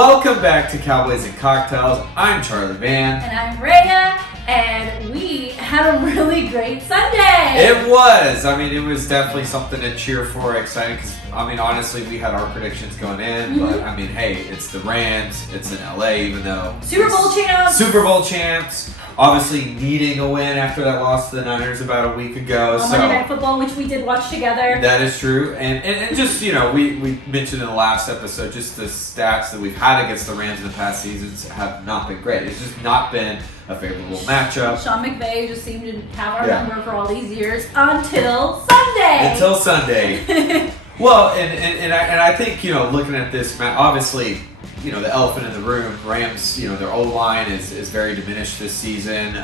Welcome back to Cowboys and Cocktails. I'm Charlie Van. And I'm Rayya, and we had a really great Sunday. It was. It was definitely something to cheer for, exciting, because, honestly, we had our predictions going in, but, hey, it's the Rams, it's in LA, even though... Super Bowl champs. Obviously needing a win after that loss to the Niners about a week ago. On Monday Night Football, which we did watch together. That is true. And just, we mentioned in the last episode, just the stats that we've had against the Rams in the past seasons have not been great. It's just not been a favorable matchup. Sean McVay just seemed to have our number for all these years until Sunday. Well, and I think, looking at this match, obviously, the elephant in the room, Rams, their O-line is very diminished this season.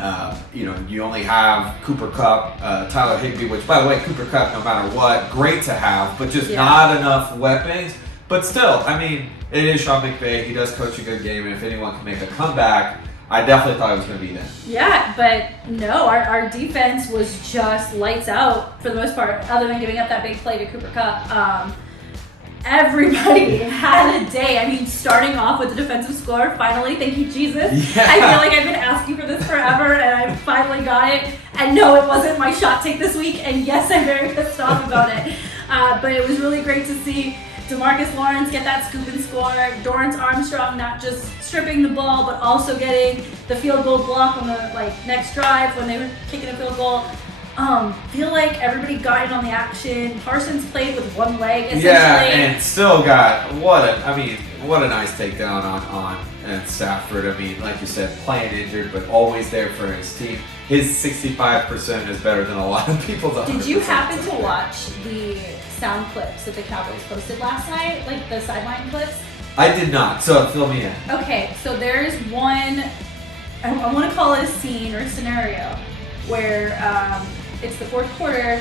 You only have Cooper Kupp, Tyler Higbee, which, by the way, Cooper Kupp, no matter what, great to have, but just not enough weapons. But still, it is Sean McVay. He does coach a good game, and if anyone can make a comeback, I definitely thought it was going to be them. Yeah, but no, our defense was just lights out for the most part, other than giving up that big play to Cooper Kupp. Everybody had a day. Starting off with the defensive score, finally, thank you, Jesus. Yeah. I feel like I've been asking for this forever, and I finally got it. And no, it wasn't my shot take this week, and yes, I'm very pissed off about it. But it was really great to see DeMarcus Lawrence get that scoop and score. Dorrance Armstrong not just stripping the ball, but also getting the field goal block on the next drive when they were kicking a field goal. Feel like everybody got in on the action. Parsons played with one leg, essentially. Yeah, and still got what a nice takedown on Stafford. Like you said, playing injured, but always there for his team. His 65% is better than a lot of people's. Did you happen to watch the sound clips that the Cowboys posted last night, the sideline clips? I did not, so fill me in. Okay, so there's one, I want to call it a scene or a scenario where it's the fourth quarter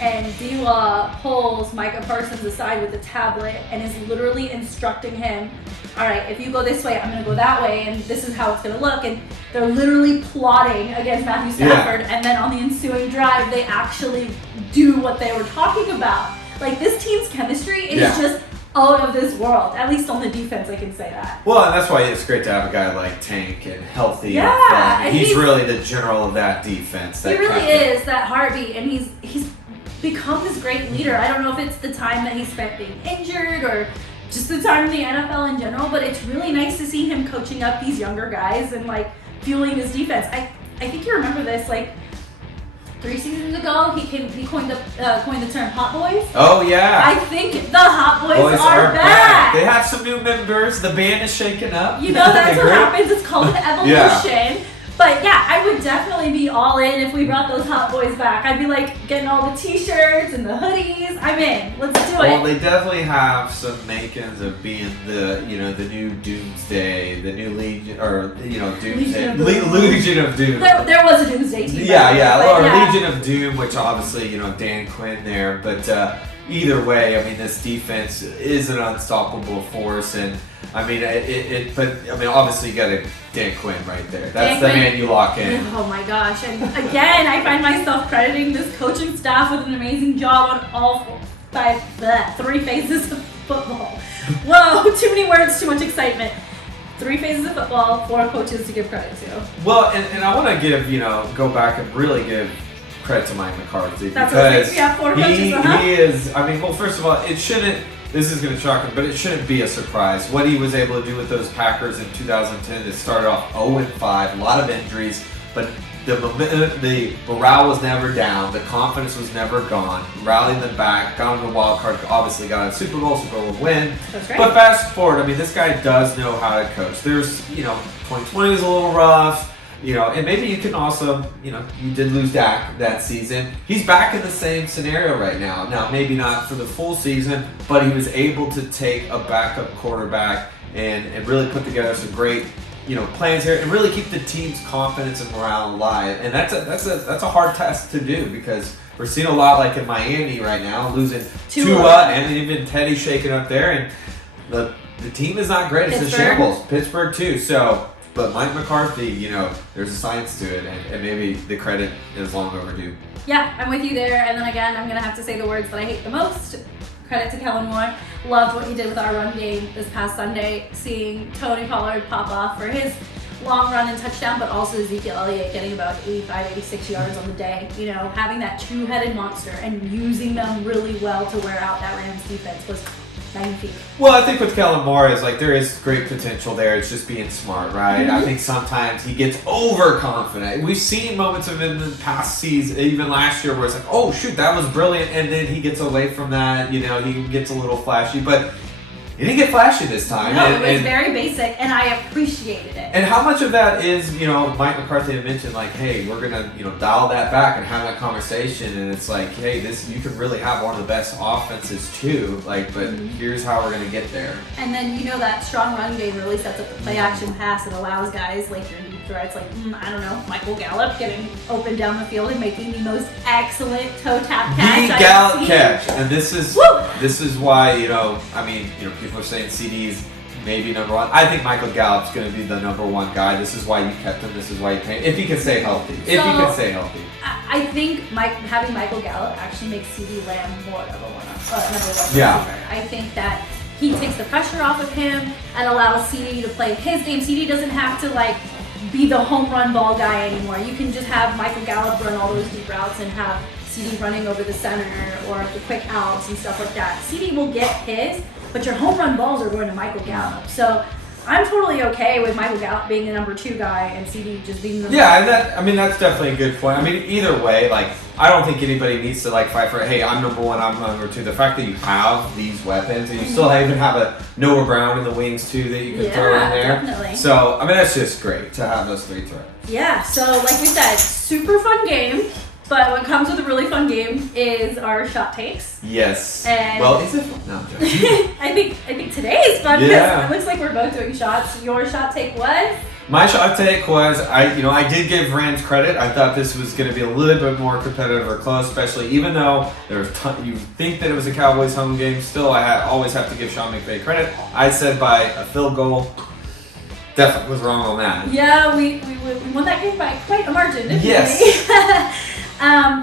and D-Law pulls Micah Parsons aside with a tablet and is literally instructing him, all right, if you go this way, I'm going to go that way, and this is how it's going to look. And they're literally plotting against Matthew Stafford, and then on the ensuing drive, they actually do what they were talking about. This team's chemistry is just out of this world. At least on the defense, I can say that. Well, and that's why it's great to have a guy like Tank and healthy. Yeah, and he's really the general of that defense. He really is that heartbeat, and he's become this great leader. I don't know if it's the time that he spent being injured or just the time in the NFL in general, but it's really nice to see him coaching up these younger guys and fueling his defense. I think you remember this 3 seasons ago, he coined the term Hot Boys. Oh, yeah. I think the Hot Boys are back. They have some new members. The band is shaking up. That's what happens. It's called an evolution. Yeah. But yeah, I would definitely be all in if we brought those Hot Boys back. I'd be getting all the t-shirts and the hoodies. I'm in. Let's do it. Well, they definitely have some makings of being the new Doomsday, the new Legion, or Doomsday, Legion of Doom. There was a Doomsday team. Legion of Doom, which obviously Dan Quinn there, but either way, this defense is an unstoppable force, and obviously you got a Dan Quinn right there. That's the man you lock in. Oh my gosh. And again, I find myself crediting this coaching staff with an amazing job on all 3 phases of football. Whoa, too many words, too much excitement. 3 phases of football, 4 coaches to give credit to. Well, and I want to go back and really give credit to Mike McCarthy. That's because we have 4 coaches. He is, first of all, this is going to shock him, but it shouldn't be a surprise. What he was able to do with those Packers in 2010, it started off 0-5, a lot of injuries, but the morale was never down, the confidence was never gone, rallied them back, got on the wild card, obviously got a Super Bowl win. That's right. But fast forward, this guy does know how to coach. There's, 2020 was a little rough. And maybe you can also, you did lose Dak that season. He's back in the same scenario right now. Now, maybe not for the full season, but he was able to take a backup quarterback and really put together some great, plans here and really keep the team's confidence and morale alive. And that's a hard task to do because we're seeing a lot like in Miami right now, losing Tua and even Teddy shaking up there. And the team is not great. It's a shambles. Pittsburgh too. So. But Mike McCarthy, there's a science to it, and maybe the credit is long overdue. Yeah, I'm with you there. And then again, I'm going to have to say the words that I hate the most. credit to Kellen Moore. Loved what he did with our run game this past Sunday. Seeing Tony Pollard pop off for his long run and touchdown, but also Ezekiel Elliott getting about 85, 86 yards on the day. You know, having that two-headed monster and using them really well to wear out that Rams defense was magnifique. Well, I think with Kellen Moore is like there is great potential there. It's just being smart, right? I think sometimes he gets overconfident. We've seen moments of him in the past season, even last year, where it's like, oh shoot, that was brilliant, and then he gets away from that. You know, he gets a little flashy, but he didn't get flashy this time. No, it was very basic, and I appreciated it. And how much of that is, you know, Mike McCarthy had mentioned, like, hey, we're gonna, you know, dial that back and have that conversation, and it's like, hey, this you could really have one of the best offenses too, like, but here's how we're gonna get there. And then you know that strong run game really sets up the play action pass. It allows guys like your deep threats, like I don't know, Michael Gallup getting open down the field and making the most excellent toe tap catch. The Gallup catch, and this is why, you know, I mean, you know, people are saying CD's maybe number one. I think Michael Gallup's going to be the number one guy. This is why you kept him. This is why you paid. If he can stay healthy. I think having Michael Gallup actually makes CD Lamb more of a number one receiver. I think that he takes the pressure off of him and allows CD to play his game. CD doesn't have to like be the home run ball guy anymore. You can just have Michael Gallup run all those deep routes and have CD running over the center or the quick outs and stuff like that. CD will get his, but your home run balls are going to Michael Gallup. So I'm totally okay with Michael Gallup being the number 2 guy and CD just being the number and that's definitely a good point. I mean, either way, like, I don't think anybody needs to like fight for, hey, I'm number 1, I'm number 2. The fact that you have these weapons and you still even have a Noah Brown in the wings too that you can throw in there. Definitely. So, I mean, that's just great to have those 3 threats. Yeah, so like we said, super fun game. But what comes with a really fun game is our shot takes. Yes. And well, is it fun? No, I'm joking. I think today is fun because it looks like we're both doing shots. Your shot take was? My shot take was I did give Rams credit. I thought this was going to be a little bit more competitive or close, especially even though there's you think that it was a Cowboys home game. Still, I always have to give Sean McVay credit. I said by a field goal. Definitely was wrong on that. Yeah, we won that game by quite a margin, didn't we? Yes.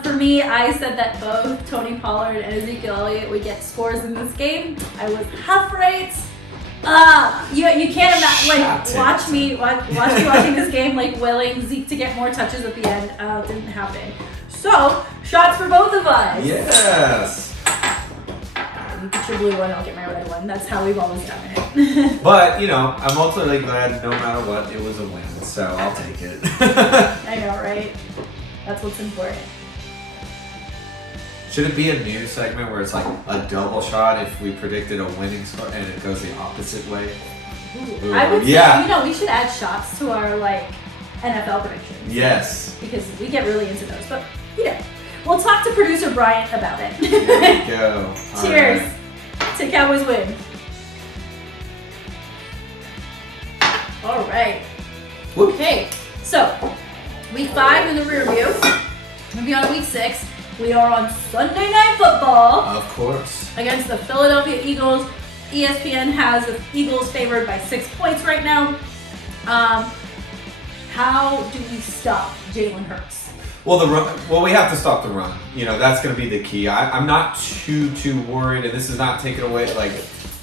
For me, I said that both Tony Pollard and Ezekiel Elliott would get scores in this game. I was half right. You can't imagine, like, watch me watching this game, like, willing Zeke to get more touches at the end. Didn't happen. So, shots for both of us. Yes. You get your blue one, I'll get my red one. That's how we've always done it. But, you know, I'm ultimately glad no matter what, it was a win. So, I'll take it. I know, right? That's what's important. Should it be a new segment where it's like a double shot if we predicted a winning score and it goes the opposite way? Ooh. I would say, we should add shots to our, like, NFL predictions. Yes. Because we get really into those. But, we'll talk to producer Brian about it. There you go. Cheers. Right. To Cowboys win. All right. Whoop. Okay. So, week 5 in the rear view. We'll be on week 6. We are on Sunday Night Football. Of course. Against the Philadelphia Eagles. ESPN has the Eagles favored by 6 points right now. How do we stop Jalen Hurts? Well, we have to stop the run. You know, that's going to be the key. I'm not too worried, and this is not taking away, like,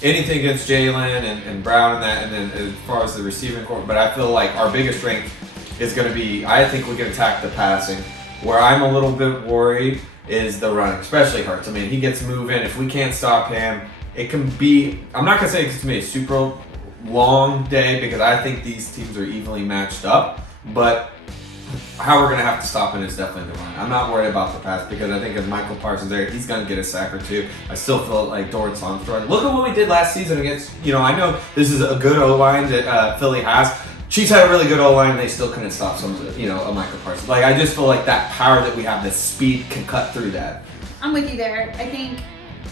anything against Jalen and Brown and that, and then as far as the receiving corps, but I feel like our biggest strength is going to be, I think we can attack the passing. Where I'm a little bit worried is the run, especially Hurts. I mean, he gets moving. If we can't stop him, it can be, I'm not going to say it's going to be a super long day because I think these teams are evenly matched up, but how we're going to have to stop him is definitely the run. I'm not worried about the pass because I think if Michael Parsons there, he's going to get a sack or 2. I still feel like Dorrance Armstrong. Look at what we did last season against, I know this is a good O-line that Philly has. Chiefs had a really good O-line, and they still couldn't stop some of the, a Michael Parsons. Like, I just feel like that power that we have, the speed can cut through that. I'm with you there. I think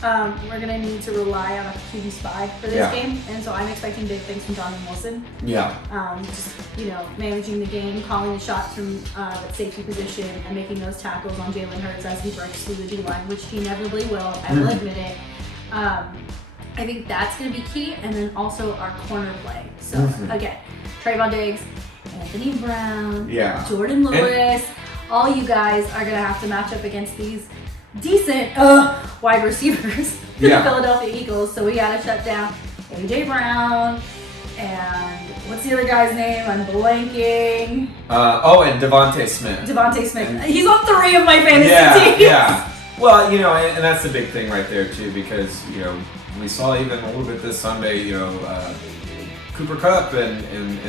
we're going to need to rely on a QB spy for this game, and so I'm expecting big things from Donovan Wilson. Yeah. Just, managing the game, calling the shots from that safety position, and making those tackles on Jalen Hurts as he breaks through the D-line, which he inevitably will. I will admit it. I think that's going to be key, and then also our corner play. So, again, Trayvon Diggs, Anthony Brown, Jordan Lewis, all you guys are going to have to match up against these decent wide receivers for the Philadelphia Eagles. So we got to shut down A.J. Brown and what's the other guy's name? I'm blanking. And Devontae Smith. He's on 3 of my fantasy teams. Yeah. Well, and that's the big thing right there too, because we saw even a little bit this Sunday. Cooper Kupp and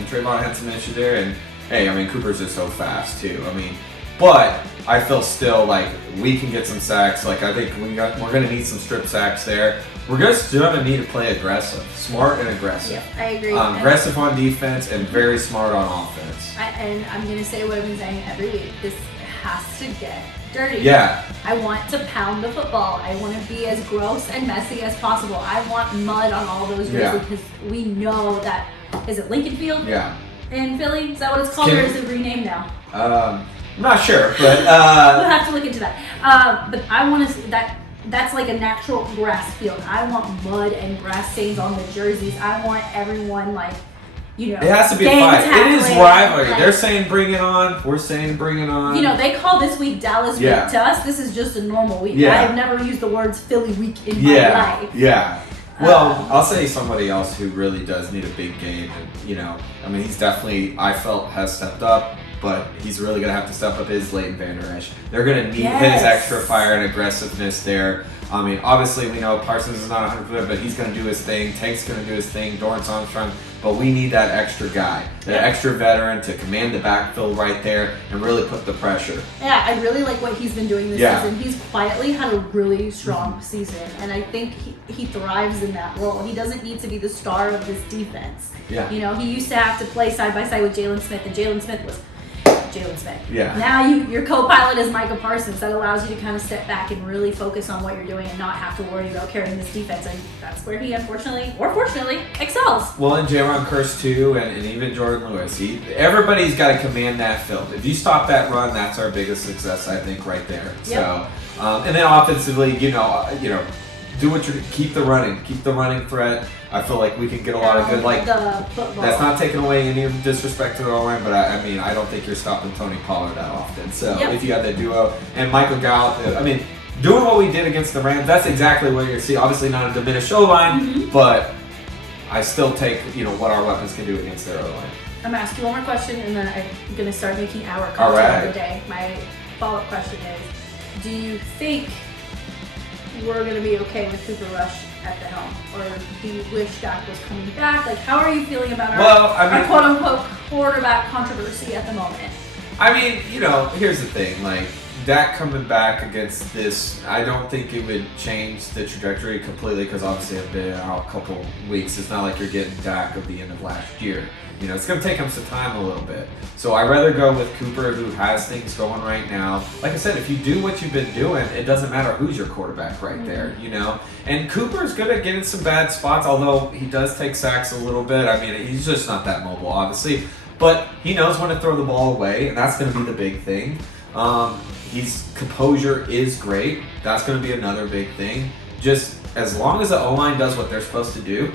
Trayvon had some issue there, and hey, I mean Cooper's just so fast too. I mean, but I feel still like we can get some sacks. Like I think we're going to need some strip sacks there. We're just going to need to play aggressive, smart and aggressive. Yeah, I agree. Aggressive on defense and very smart on offense. And I'm going to say what I've been saying every week. This has to get dirty. Yeah. I want to pound the football. I want to be as gross and messy as possible. I want mud on all those jerseys because we know that. Is it Lincoln Field? Yeah. In Philly? Is that what it's called, or is it renamed now? I'm not sure, but we'll have to look into that. But I want to see that. That's like a natural grass field. I want mud and grass stains on the jerseys. I want everyone it has to be a fight. It is rivalry. They're saying bring it on. We're saying bring it on. They call this week Dallas week to us. This is just a normal week. Yeah. I have never used the words Philly week in my life. Yeah. Well, I'll say somebody else who really does need a big game. And, he's definitely, I felt, has stepped up, but he's really going to have to step up his Leighton Vander Esch. They're going to need his extra fire and aggressiveness there. Obviously, we know Parsons is not 100%, but he's going to do his thing. Tank's going to do his thing. Dorrance Armstrong. But we need that extra guy, that extra veteran to command the backfield right there and really put the pressure. Yeah, I really like what he's been doing this season. He's quietly had a really strong season, and I think he thrives in that role. He doesn't need to be the star of this defense. Yeah. He used to have to play side by side with Jalen Smith, and Jalen Smith was Jalen Smith. Yeah. Now your co-pilot is Micah Parsons. That allows you to kind of step back and really focus on what you're doing and not have to worry about carrying this defense. And that's where he unfortunately, or fortunately, excels. Well, and Jaron Kearse too, and even Jordan Lewis. Everybody's got to command that field. If you stop that run, that's our biggest success, I think, right there. Yep. So, and then offensively, do what keep the running threat. I feel like we can get a lot of good, that's not taking away any disrespect to the O-line, but I don't think you're stopping Tony Pollard that often. So if you have that duo and Michael Gallup, doing what we did against the Rams, that's exactly what you're seeing. Obviously not a diminished O-line, but I still take, what our weapons can do against their O-line. I'm going to ask you one more question, and then I'm going to start making our content of the day. My follow-up question is, do you think we're going to be okay with Cooper Rush at the helm, or do you wish Dak was coming back? How are you feeling about our quote-unquote quarterback controversy at the moment? Here's the thing, Dak coming back against this, I don't think it would change the trajectory completely, because obviously I've been out a couple weeks. It's not like you're getting Dak of the end of last year. It's going to take him some time a little bit. So I'd rather go with Cooper, who has things going right now. Like I said, if you do what you've been doing, it doesn't matter who's your quarterback right there, And Cooper's good at getting some bad spots, although he does take sacks a little bit. He's just not that mobile, obviously. But he knows when to throw the ball away, and that's going to be the big thing. His composure is great. That's going to be another big thing. Just as long as the O-line does what they're supposed to do,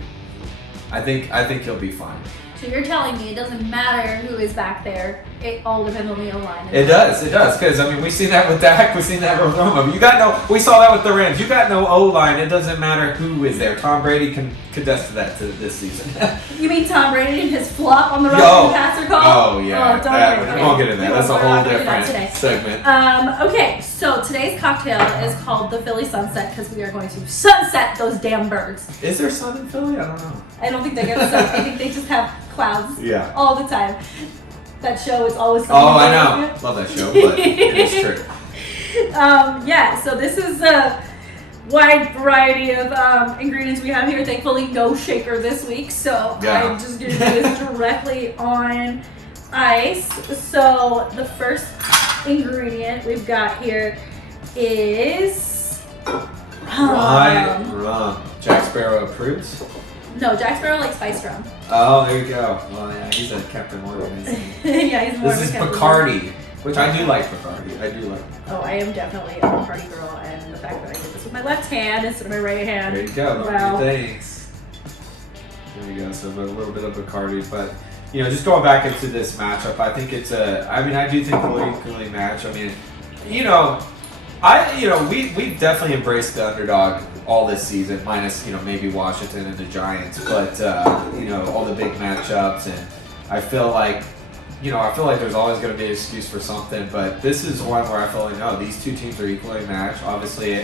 I think he'll be fine. So you're telling me it doesn't matter who is back there. It all depends on the O-line. It does, because we've seen that with Dak, we've seen that with Romo. We saw that with the Rams. You got no O-line. It doesn't matter who is there. Tom Brady can contest that to this season. You mean Tom Brady and his flop on the roughing passer call? Oh yeah. We won't get into that. That's a whole different segment. Okay, so today's cocktail is called the Philly Sunset, because we are going to sunset those damn birds. Is there sun in Philly? I don't know. I don't think they get the sun. I think they just have clouds all the time. That show is always sunny. Oh, I know. Love that show, but it is true. So this is a wide variety of ingredients we have here. Thankfully, no shaker this week, so I'm just going to do this directly on ice. So the first ingredient we've got here is rum. Jack Sparrow approves? No, Jack Sparrow likes spiced rum. Oh, there you go. Well, yeah, he's a Captain Morgan, isn't he? Yeah, he's more This is Bacardi, which I do like Bacardi. I do like. Oh, I am definitely a Bacardi girl, and the fact that I did this with my left hand instead of my right hand. There you go. Wow. Thanks. There you go. So a little bit of Bacardi, but just going back into this matchup, I think it's I do think they'll equally match. We've definitely embraced the underdog all this season, minus, maybe Washington and the Giants, but, all the big matchups, and I feel like there's always going to be an excuse for something, but this is one where I feel like, no, these two teams are equally matched. Obviously,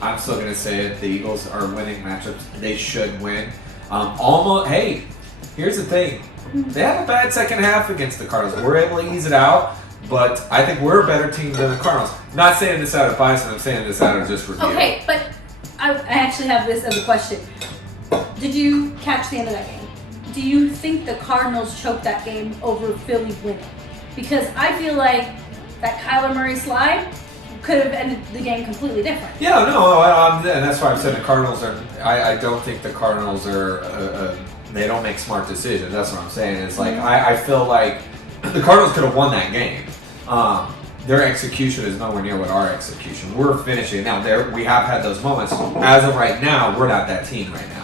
I'm still going to say it. The Eagles are winning matchups. They should win. Hey, here's the thing. They had a bad second half against the Cardinals. We're able to ease it out, but I think we're a better team than the Cardinals. Not saying this out of bias, I'm saying this out of just review. Okay, but I actually have this as a question. Did you catch the end of that game? Do you think the Cardinals choked that game over Philly winning? Because I feel like that Kyler Murray slide could have ended the game completely different. Yeah, no, and that's why I'm saying the Cardinals are. I don't think the Cardinals are. They don't make smart decisions. That's what I'm saying. It's like I feel like the Cardinals could have won that game. Their execution is nowhere near what our execution. We're finishing now. We have had those moments. As of right now, we're not that team right now.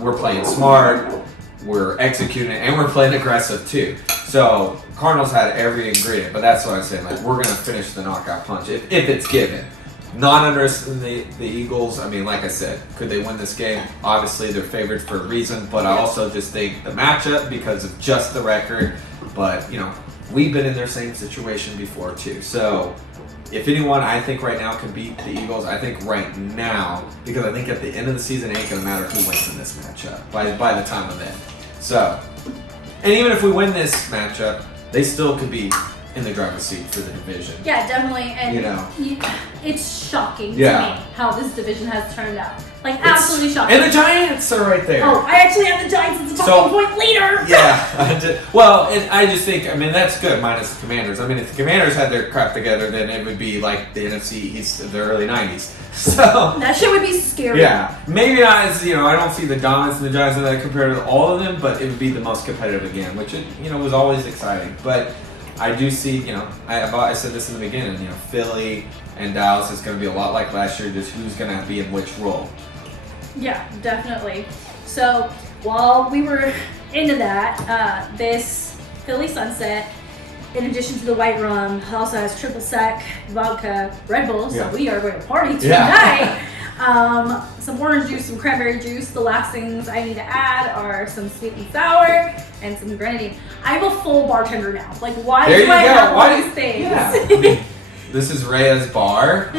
We're playing smart, we're executing, and we're playing aggressive too. So Cardinals had every ingredient, but that's what I'm saying. Like, we're gonna finish the knockout punch if it's given. Not underestimating the Eagles. I mean, like I said, could they win this game? Obviously, they're favored for a reason, but I also just think the matchup because of just the record. But we've been in their same situation before too. So if anyone, I think right now can beat the Eagles, I think right now, because I think at the end of the season, it ain't going to matter who wins in this matchup by the time of it. So, and even if we win this matchup, they still could be in the driver's seat for the division. Yeah, definitely. And it's shocking to me how this division has turned out. Like, absolutely shocking. And the Giants are right there. Oh, I actually have the Giants as a talking point leader. Yeah. Well, and I just think, that's good, minus the Commanders. If the Commanders had their crap together, then it would be like the NFC East of the early 90s. So that shit would be scary. Yeah. Maybe not as, I don't see the dominance in the Giants that compared to all of them, but it would be the most competitive again, which, was always exciting. But I do see, I said this in the beginning, Philly and Dallas is going to be a lot like last year, just who's going to be in which role. Yeah, definitely. So while we were into that, this Philly Sunset, in addition to the white rum, also has triple sec, vodka, Red Bull, so we are going to party tonight. Some orange juice, some cranberry juice. The last things I need to add are some sweet and sour and some grenadine. I'm a full bartender now. Like, why do I have all these things? Yeah. This is Rayya's bar.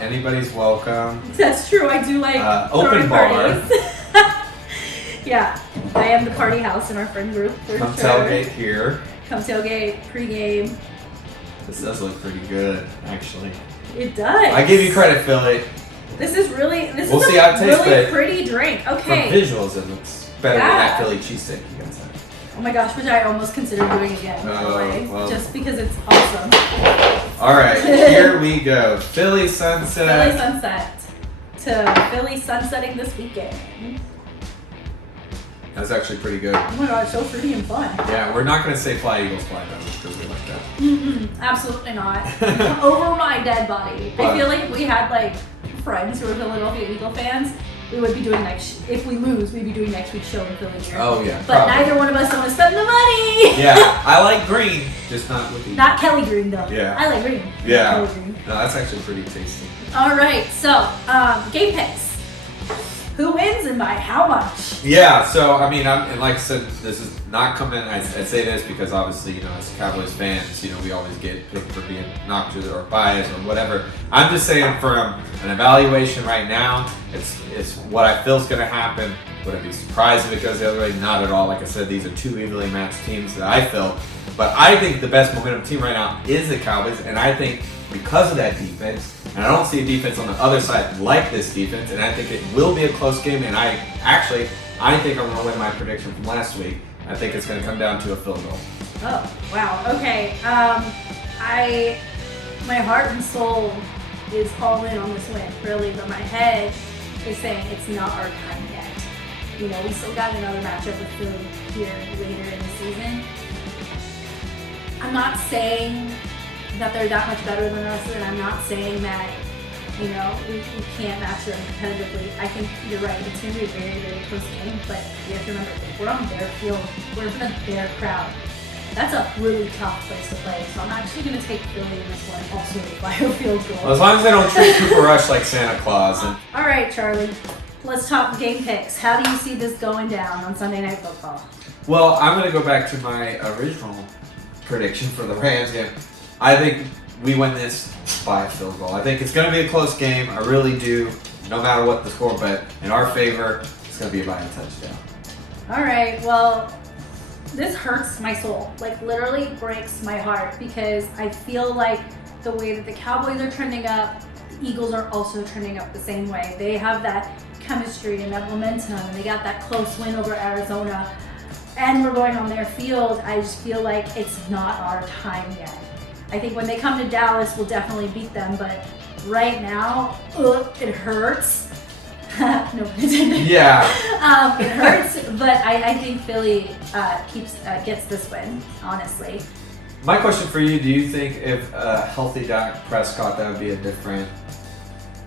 Anybody's welcome. That's true. I do like open bar. Yeah, I am the party house in our friend group. Come tailgate here. Come tailgate pregame. This does look pretty good, actually. It does. I give you credit, Philly. This is really we'll see how it tastes, really pretty drink. Okay. From visuals, it looks better than that Philly cheesesteak you guys had. Oh my gosh, which I almost considered doing again, by the way, just because it's awesome. All right, here we go. Philly Sunset. Philly Sunset. To Philly sunsetting this weekend. That's actually pretty good. Oh my gosh, so fruity and fun. Yeah, we're not going to say fly Eagles fly though, because we like that. Absolutely not. Over my dead body. I feel like if we had friends who are Philadelphia Eagle fans, we would be doing if we lose, we'd be doing next week's show in Philly here. Oh yeah. But neither one of us want to spend the money. Yeah, I like green, just not with the. Not Kelly green though. Yeah. I like green. Yeah. Kelly green. No, that's actually pretty tasty. All right, so game picks. Who wins and by how much? Yeah, so and like I said, this is not coming. I say this because obviously, as Cowboys fans, we always get picked for being obnoxious or biased or whatever. I'm just saying from an evaluation right now, it's what I feel is going to happen. Would I be surprised if it goes the other way? Not at all. Like I said, these are two evenly matched teams that I feel. But I think the best momentum team right now is the Cowboys, and I think because of that defense, and I don't see a defense on the other side like this defense, and I think it will be a close game, and I think I'm going to win my prediction from last week. I think it's going to come down to a field goal. Oh, wow. Okay. My heart and soul is all in on this win, really, but my head is saying it's not our time yet. We still got another matchup with Philly here later in the season. I'm not saying that they're that much better than us, and I'm not saying that, we can't match them competitively. I think you're right. It's going to be a very, very close game, but you have to remember, we're on their field. We're in front of their crowd. That's a really tough place to play. So I'm actually going to take Philly in this one, also by a field goal. Well, as long as they don't treat Cooper Rush like Santa Claus. And All right, Charlie. Let's talk game picks. How do you see this going down on Sunday Night Football? well, I'm going to go back to my original prediction for the Rams game. I think we win this by a field goal. I think it's going to be a close game. I really do. No matter what the score, but in our favor, it's going to be by a touchdown. All right, well, this hurts my soul. Like, literally breaks my heart because I feel like the way that the Cowboys are trending up, the Eagles are also trending up the same way. They have that chemistry and that momentum, and they got that close win over Arizona, and we're going on their field. I just feel like it's not our time yet. I think when they come to Dallas, we'll definitely beat them, but right now, it hurts. No pun intended. Yeah. It hurts, but I think Philly gets this win, honestly. My question for you, do you think if healthy Dak Prescott, that would be a different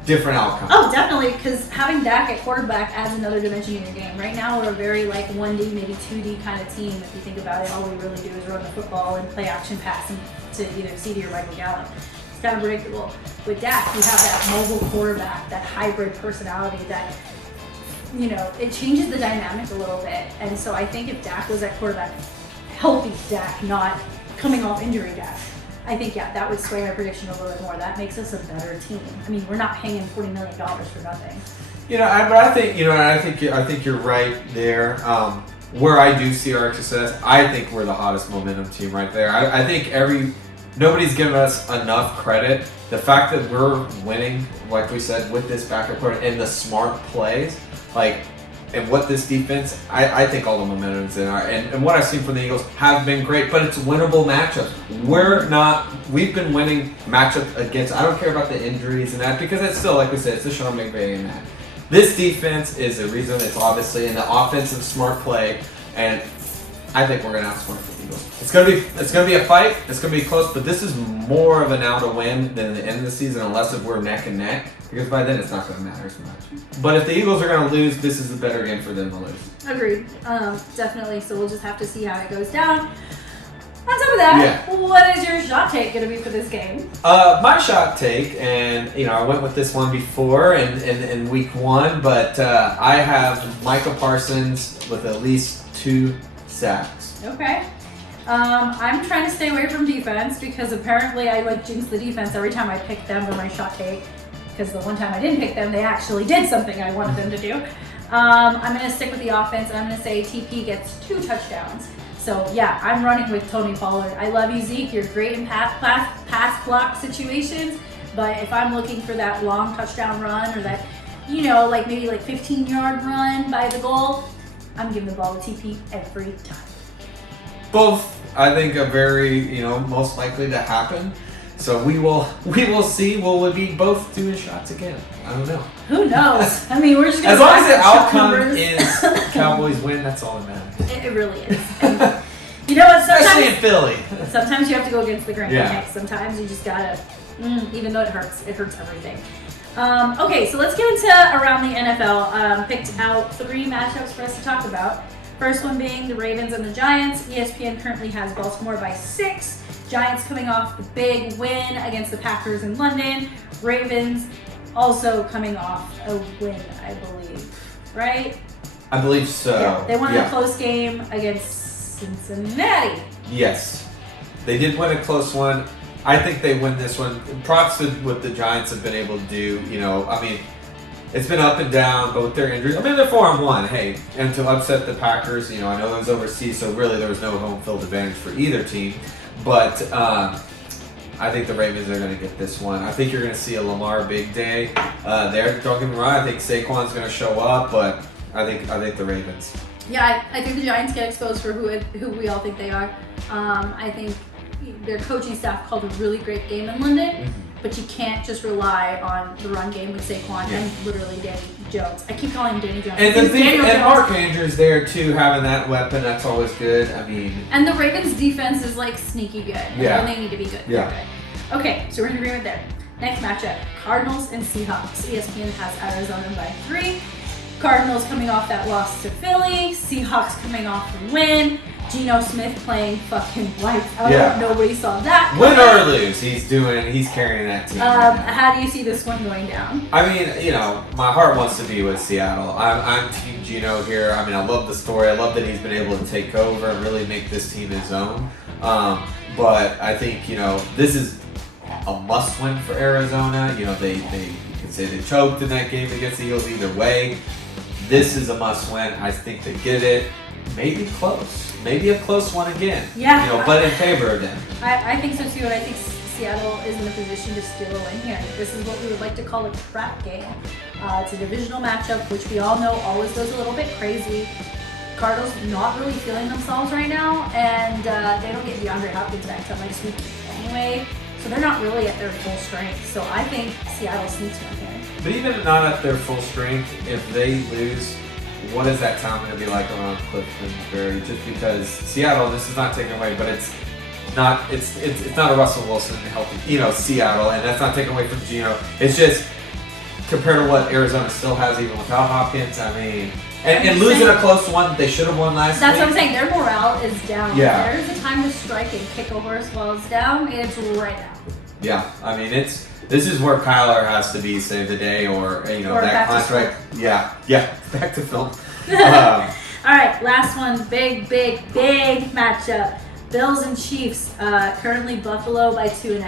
outcome? Oh, definitely, because having Dak at quarterback adds another dimension in your game. Right now, we're a very 1D, maybe 2D kind of team. If you think about it, all we really do is run the football and play action passing to either CD or Michael Gallup. It's kind of predictable. With Dak, you have that mobile quarterback, that hybrid personality that, it changes the dynamic a little bit. And so I think if Dak was at quarterback, healthy Dak, not coming off injury Dak, I think, that would sway my prediction a little bit more. That makes us a better team. I mean, we're not paying $40 million for nothing. I think you're right there. Where I do see our success, I think we're the hottest momentum team right there. I think nobody's given us enough credit. The fact that we're winning, like we said, with this backup quarterback and the smart plays, and what this defense, I think all the momentum's in our, and what I've seen from the Eagles have been great, but it's winnable matchups. We've been winning matchups against, I don't care about the injuries and that, because it's still, like we said, it's a Sean McVay and that. This defense is the reason. It's obviously in the offensive smart play, and I think we're going to outsmart the Eagles. It's going to be a fight. It's going to be close, but this is more of a now to win than the end of the season, unless if we're neck and neck, because by then it's not going to matter as much. But if the Eagles are going to lose, this is a better game for them to lose. Agreed. Definitely. So we'll just have to see how it goes down. On top of that, What is your shot take going to be for this game? My shot take, and I went with this one before in week 1, but I have Micah Parsons with at least 2 sacks. Okay. I'm trying to stay away from defense because apparently I jinx the defense every time I pick them for my shot take. Because the one time I didn't pick them, they actually did something I wanted them to do. I'm going to stick with the offense, and I'm going to say TP gets 2 touchdowns. So, I'm running with Tony Pollard. I love you, Zeke. You're great in pass block situations. But if I'm looking for that long touchdown run or that, maybe 15-yard run by the goal, I'm giving the ball to TP every time. Both, I think, are very, most likely to happen. So we will see. Will we be both doing shots again? I don't know. Who knows? I mean, we're just going as to long as the outcome is Cowboys win, that's all that matters. It really is. And you know what? Especially in Philly. Sometimes you have to go against the grain. Yeah. Sometimes you just gotta, even though it hurts everything. Okay, so let's get into around the NFL. Picked out 3 matchups for us to talk about. First one being the Ravens and the Giants. ESPN currently has Baltimore by 6. Giants coming off the big win against the Packers in London. Ravens also coming off a win, I believe. Right? I believe so. Yeah, they won a close game against Cincinnati. Yes. They did win a close one. I think they win this one. Props to what the Giants have been able to do. It's been up and down, but with their injuries, they're 4-1. Hey, and to upset the Packers, I know it was overseas, so really there was no home field advantage for either team. But I think the Ravens are going to get this one. I think you're going to see a Lamar big day there. Don't get me wrong. I think Saquon's going to show up, but I think the Ravens. Yeah, I think the Giants get exposed for who we all think they are. I think their coaching staff called a really great game in London, but you can't just rely on the run game with Saquon and literally Danny Jones. I keep calling him Danny Jones. And Mark Andrews there too, having that weapon, that's always good. And the Ravens defense is sneaky good. Yeah. And they need to be good. Yeah. Okay, so we're in agreement there. Next matchup, Cardinals and Seahawks. ESPN has Arizona by 3. Cardinals coming off that loss to Philly. Seahawks coming off the win. Geno Smith playing fucking lights out. Yeah. Nobody saw that. Win or lose, he's carrying that team. How do you see this one going down? I mean, you know, my heart wants to be with Seattle. I'm Team Geno here. I mean, I love the story. I love that he's been able to take over and really make this team his own. But I think, you know, this is a must-win for Arizona. You know, they you could say they choked in that game against the Eagles either way. This is a must-win. I think they get it. Maybe close. Maybe a close one again. Yeah. You know, but in favor of them. I think so too, and I think Seattle is in a position to steal a win here. This is what we would like to call a trap game. It's a divisional matchup, which we all know always goes a little bit crazy. Cardinals not really feeling themselves right now, and they don't get DeAndre Hopkins back till next week anyway, so they're not really at their full strength. So I think Seattle sneaks one here. But even not at their full strength, if they lose, what is that town going to be like around Cliftonbury? Just because Seattle, this is not taken away, but it's not a Russell Wilson healthy, you know, Seattle, and that's not taken away from Geno. It's just compared to what Arizona still has even without Hopkins. I mean, and losing a close one they should have won last week. That's what I'm saying. Their morale is down. Yeah. There's a time to strike and kick a horse while it's down. It's right now. Yeah, I mean this is where Kyler has to be save the day, or you know, or that contract. Yeah, back to film. All right, last one. Big matchup. Bills and Chiefs. Currently Buffalo by 2.5.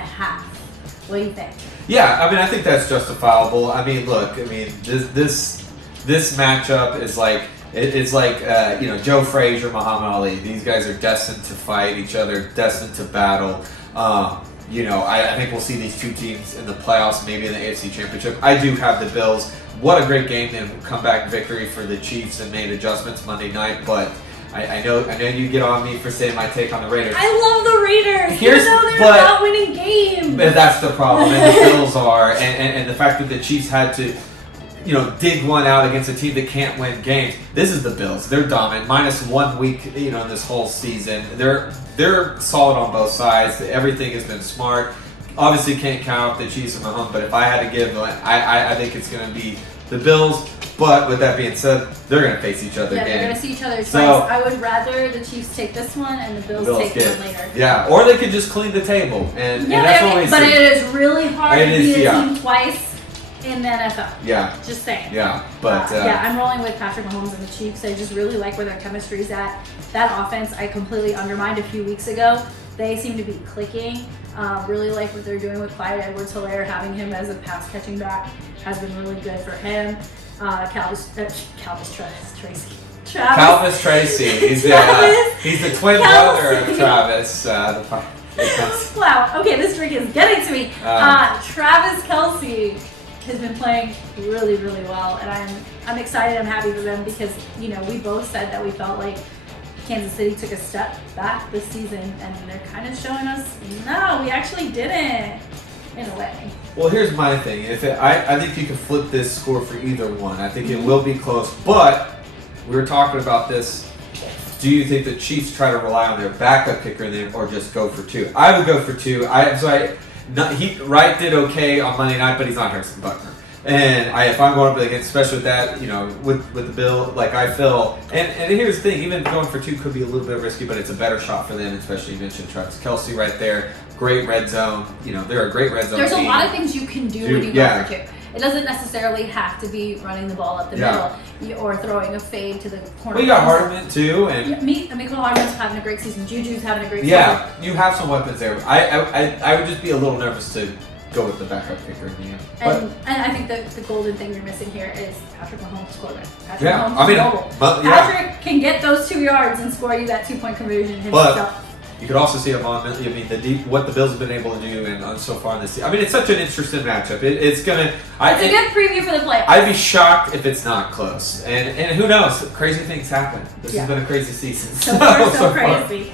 What do you think? Yeah, I mean I think that's justifiable. I mean, look, I mean this matchup is like it's like you know, Joe Frazier, Muhammad Ali. These guys are destined to fight each other, destined to battle. You know, I think we'll see these two teams in the playoffs, maybe in the AFC Championship. I do have the Bills. What a great game and comeback victory for the Chiefs, and made adjustments Monday night. But I know you get on me for saying my take on the Raiders. I love the Raiders, even though they're not winning games. But that's the problem, and the Bills are, and the fact that the Chiefs had to, you know, dig one out against a team that can't win games. This is the Bills. They're dominant. Minus 1 week, you know, in this whole season. They're solid on both sides. Everything has been smart. Obviously, can't count the Chiefs and Mahomes, but if I had to give, I think it's going to be the Bills. But with that being said, they're going to face each other again. Yeah, they're going to see each other twice. So, I would rather the Chiefs take this one and the Bills take one later. Yeah, or they could just clean the table. And yeah, that's what we see. But it is really hard to beat a team twice in the NFL. Yeah. Just saying. Yeah, but yeah, I'm rolling with Patrick Mahomes and the Chiefs. I just really like where their chemistry's at. That offense I completely undermined a few weeks ago. They seem to be clicking. Really like what they're doing with Clyde Edwards-Helaire. Having him as a pass catching back has been really good for him. Calvis Tracy. Calvis Tracy. He's the twin brother of Travis. Wow. Okay, this drink is getting to me. Travis Kelce has been playing really, really well, and I'm excited. I'm happy for them because, you know, we both said that we felt like Kansas City took a step back this season, and they're kind of showing us, no, we actually didn't, in a way. Well, here's my thing. I think you can flip this score for either one. I think it will be close, but we were talking about this. Do you think the Chiefs try to rely on their backup kicker then, or just go for two? I would go for two. Wright did okay on Monday night, but he's not Harrison Butker. And if I'm going up against, especially with that, you know, with the Bill, like I feel, and here's the thing, even going for two could be a little bit risky, but it's a better shot for them, especially you mentioned Travis Kelce right there, great red zone, you know, they're a great red zone There's team. a lot of things you can do when you go for two. It doesn't necessarily have to be running the ball up the middle or throwing a fade to the corner. Well, you got Hardman too, and Mecole Hardman's having a great season. Juju's having a great season. Yeah, you have some weapons there. I would just be a little nervous to go with the backup kicker in the end. And I think the golden thing you're missing here is Patrick Mahomes' quarterback. Patrick Patrick can get those 2 yards and score you that 2-point conversion himself. But you could also see what the Bills have been able to do and so far in this season. I mean, it's such an interesting matchup. It's a good preview for the playoffs. I'd be shocked if it's not close. And who knows? Crazy things happen. This has been a crazy season. So far, so crazy.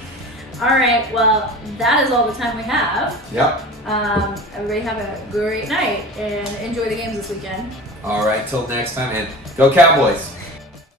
All right, well, that is all the time we have. Yep. Everybody have a great night and enjoy the games this weekend. All right, till next time, and go Cowboys.